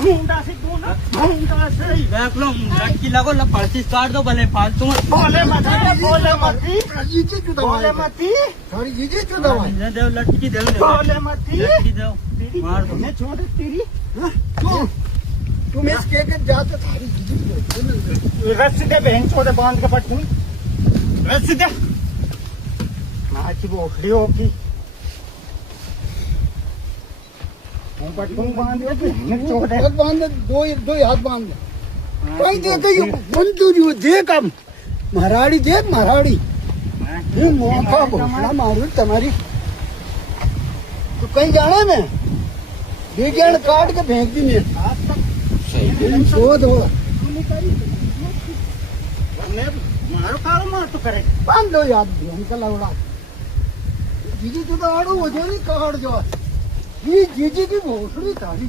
मुंडा से तू ना मुंडा से देख लो लड़की लगो ला पर्ची काट दो भले फालतू मत बोले मती जीजी चुदा बोले मती सारी जीजी चुदा दे लड़की दे बोले मती लड़की दो मार दो मैं छोड़ तेरी तुम इस के जाते सारी जीजी रस्सी दे बहन छोड़े बांध के पट्टी रस्सी दे नाची बोखड़ी होगी हम पट्टू बांध के छोड़े हाथ बांध दो हाथ बांध कहीं देखे ये बंदूरी देख अब महाराड़ी देख महाराड़ी ये मौका भोसड़ा मारू तुम्हारी तो कहीं जाना मैं बेगेण काट के फेंक दी मैं शोध हो मारो कारो मार तो करे बांध दो याद इनका लवड़ा जीजी तो आड़ो हो जाए नहीं काट जो ये जीजी की भोसड़ी तारी